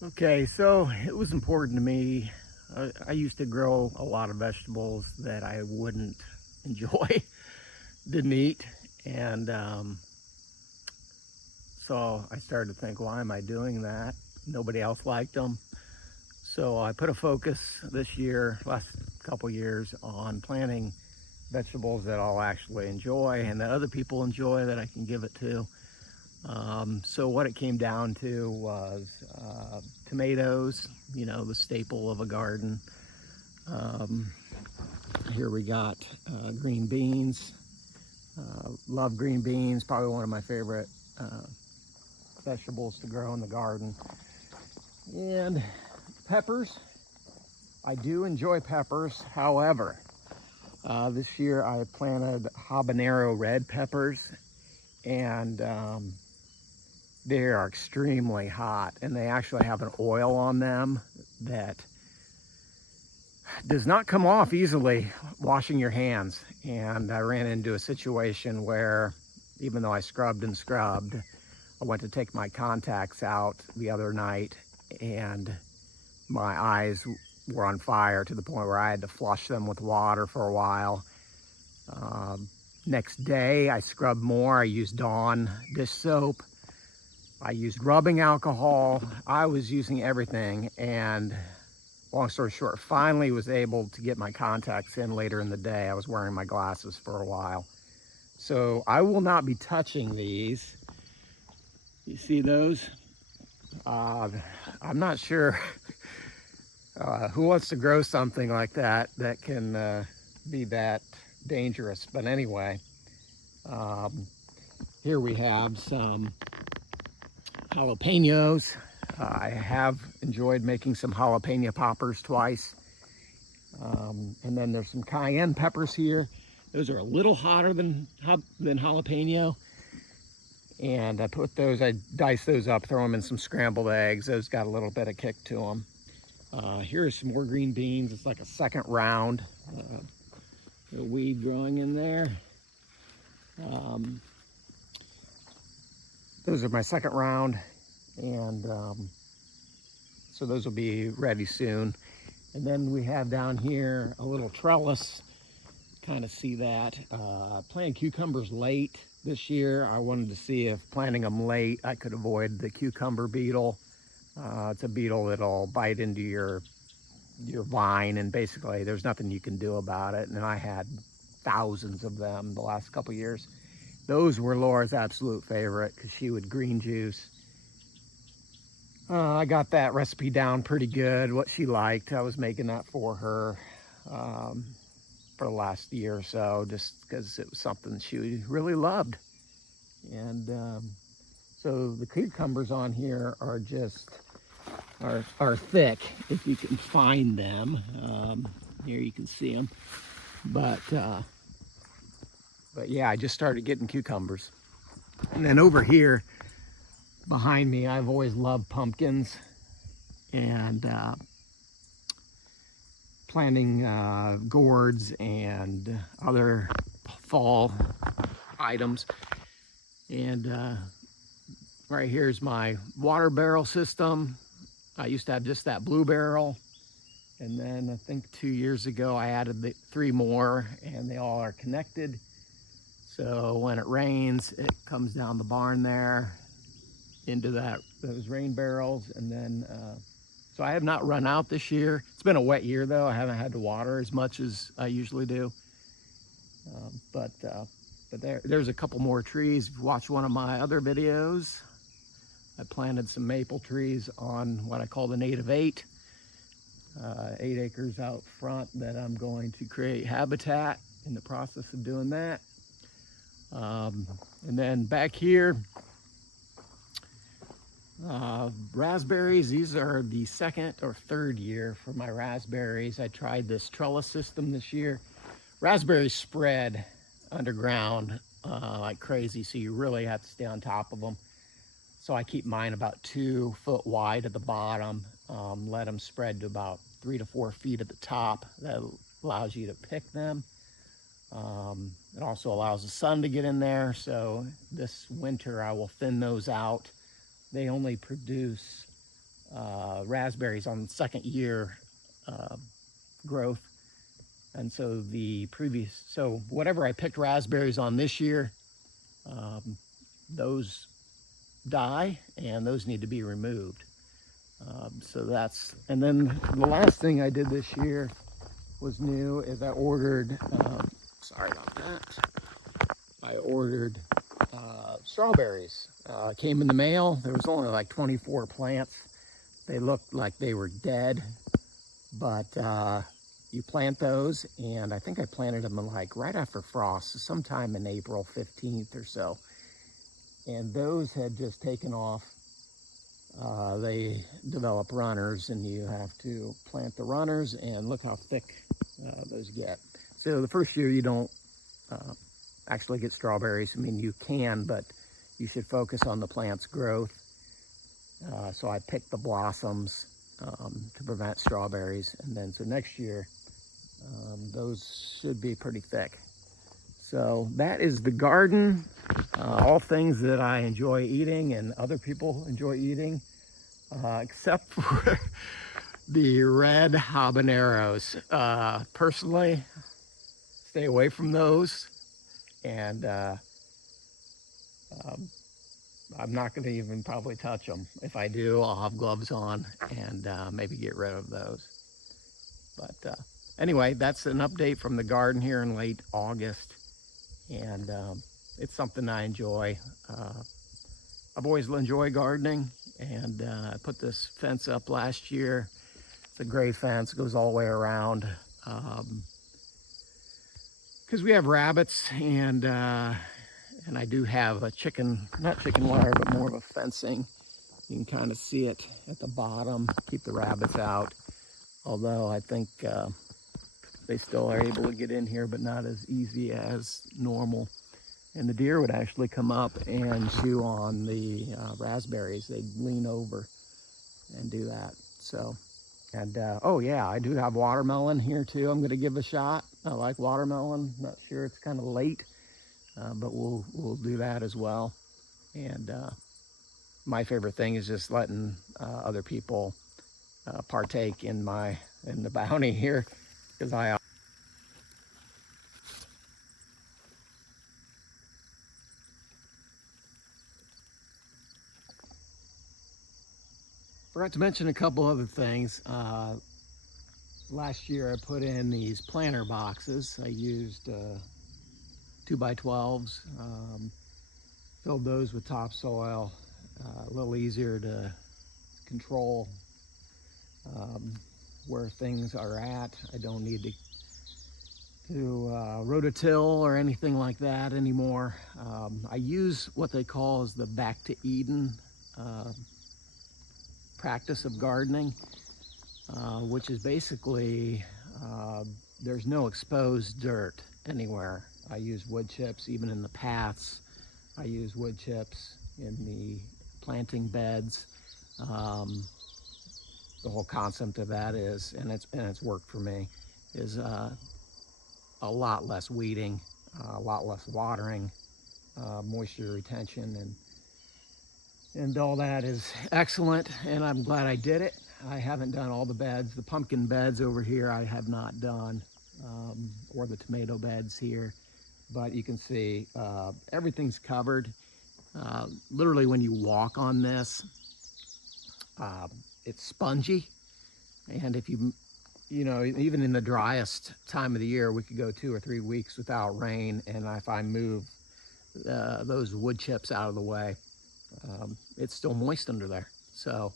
Okay, so it was important to me. I used to grow a lot of vegetables that I wouldn't enjoy, didn't eat. And so I started to think, why am I doing that? Nobody else liked them. So I put a focus this year, last couple years, on planting vegetables that I'll actually enjoy and that other people enjoy that I can give it to. So what it came down to was tomatoes, the staple of a garden. Um, Here we got green beans. Love green beans, probably one of my favorite uh, vegetables to grow in the garden. And peppers. I do enjoy peppers. However, this year I planted habanero red peppers, and they are extremely hot, and they actually have an oil on them that does not come off easily washing your hands. And I ran into a situation where, even though I scrubbed and scrubbed, I went to take my contacts out the other night, and my eyes were on fire to the point where I had to flush them with water for a while. Um, Next day, I scrubbed more. I used Dawn dish soap. I used rubbing alcohol. I was using everything, and long story short, finally was able to get my contacts in later in the day. I was wearing my glasses for a while. So I will not be touching these. You see those? Uh, I'm not sure who wants to grow something like that can be that dangerous. But anyway, um, here we have some jalapenos. I have enjoyed making some jalapeno poppers twice. And then there's some cayenne peppers here. Those are a little hotter than jalapeno. And I dice those up, throw them in some scrambled eggs. Those got a little bit of kick to them. Here's some more green beans. It's like a second round. The weed growing in there. Um, those are my second round. And so those will be ready soon. And then we have down here a little trellis. Kind of see that. Planted cucumbers late this year. I wanted to see if planting them late I could avoid the cucumber beetle. It's a beetle that'll bite into your vine, and basically there's nothing you can do about it. And I had thousands of them the last couple years. Those were Laura's absolute favorite because she would green juice. I got that recipe down pretty good, what she liked. I was making that for her for the last year or so, just because it was something she really loved. And so the cucumbers on here are just are thick if you can find them. Here you can see them, but yeah, I just started getting cucumbers. And then over here behind me, I've always loved pumpkins, and planting gourds and other fall items. And right here's my water barrel system. I used to have just that blue barrel, and then I think 2 years ago I added the three more, and they all are connected. So when it rains, it comes down the barn there into those rain barrels. And then so I have not run out this year. It's been a wet year though. I haven't had to water as much as I usually do. But there's a couple more trees. If you watch one of my other videos, I planted some maple trees on what I call the Native 8, 8 acres out front that I'm going to create habitat, in the process of doing that. And then back here, raspberries. These are the second or third year for my raspberries. I tried this trellis system this year. Raspberries spread underground like crazy, so you really have to stay on top of them. So I keep mine about 2 foot wide at the bottom, let them spread to about 3 to 4 feet at the top. That allows you to pick them. It also allows the sun to get in there. So this winter I will thin those out. They only produce raspberries on the second year growth. And so so whatever I picked raspberries on this year, those die and those need to be removed. And then the last thing I did this year was new is I ordered, sorry about that, I ordered strawberries. Came in the mail. There was only like 24 plants. They looked like they were dead, but you plant those, and I think I planted them like right after frost, so sometime in April 15th or so. And those had just taken off. They develop runners, and you have to plant the runners, and look how thick those get. So the first year you don't actually get strawberries. I mean, you can, but you should focus on the plant's growth. So I picked the blossoms to prevent strawberries, and then so next year those should be pretty thick. So that is the garden, all things that I enjoy eating and other people enjoy eating, except for the red habaneros. Personally, stay away from those, and I'm not going to even probably touch them. If I do, I'll have gloves on and maybe get rid of those. But anyway, that's an update from the garden here in late August. And it's something I enjoy. I've always enjoyed gardening, and I put this fence up last year. It's a gray fence, goes all the way around. Because we have rabbits, and I do have a not chicken wire, but more of a fencing. You can kind of see it at the bottom, keep the rabbits out. Although I think they still are able to get in here, but not as easy as normal. And the deer would actually come up and chew on the raspberries. They'd lean over and do that. So, and oh yeah, I do have watermelon here too. I'm going to give a shot. I like watermelon. Not sure, it's kind of late, but we'll do that as well. And my favorite thing is just letting other people partake in the bounty here, because I forgot to mention a couple other things. Last year I put in these planter boxes. I used 2x12s, filled those with topsoil, a little easier to control where things are at. I don't need to rototill or anything like that anymore. I use what they call as the back to Eden practice of gardening, which is basically there's no exposed dirt anywhere. I use wood chips even in the paths. I use wood chips in the planting beds. The whole concept of that is, and it's worked for me, is a lot less weeding, a lot less watering, moisture retention, and all that is excellent, and I'm glad I did it. I haven't done all the beds. The pumpkin beds over here I have not done, or the tomato beds here, but you can see everything's covered. Literally when you walk on this, it's spongy, and if you know, even in the driest time of the year, we could go 2 or 3 weeks without rain, and if I move those wood chips out of the way, it's still moist under there. So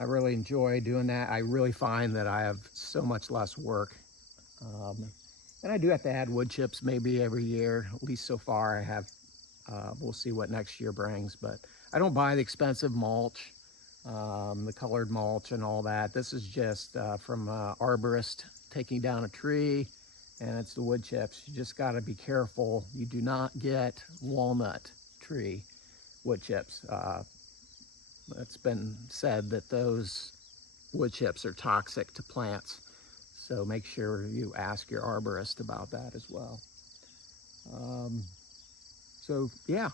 I really enjoy doing that. I really find that I have so much less work. And I do have to add wood chips maybe every year, at least so far I have. We'll see what next year brings, but I don't buy the expensive mulch, the colored mulch and all that. This is just from an arborist taking down a tree, and it's the wood chips. You just got to be careful. You do not get walnut tree wood chips. It's been said that those wood chips are toxic to plants, so make sure you ask your arborist about that as well. So yeah,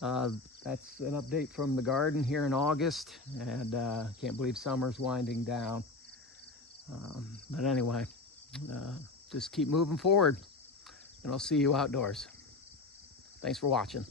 That's an update from the garden here in August, and can't believe summer's winding down. But anyway, just keep moving forward, and I'll see you outdoors. Thanks for watching.